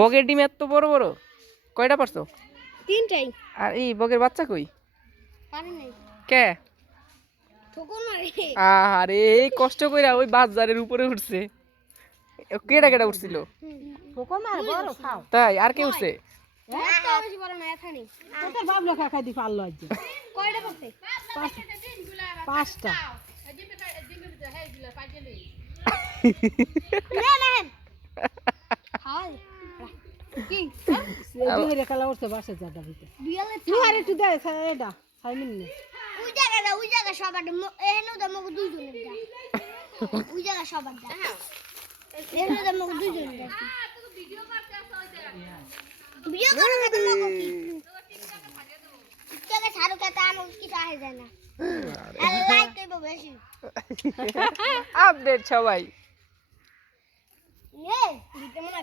বগের ডিম এত বড় বড়, কয়টা পারছো? তিনটাই। আর এই বগের বাচ্চা কই? পারে নাই। কে? ঠোকর মারে। আরে এই কষ্ট কইরা ওই বাজারের উপরে উঠছে। কেডা কেডা উঠছিল? ঠোকর মারে বড় খাও। তাই আর কে উঠছে? এত বেশি বড় না এখানে। তোর বাপ লেখা খাই দি পারলো আজ। কয়টা করতে? পাঁচটা। না না। হাই। কি? দুই রেখালা উঠছে বাসে যাটা ভিতরে। তুই আরে তুই দে এটা সাইমিন নে। ওই জায়গা সবার এহেনো তো মগ দুইজনের দা। ওই জায়গা সবার দা। এহেনো তো মগ দুইজনের দা। ভিডিও করতে আসো ওই জায়গা। ভিডিও করো না তো মগ কি? জায়গা ছাড়ো কে তা আমগ কি চাহে যায় না। আর লাইক করব বেশি। আপডেট সবাই। এ দিতে মনে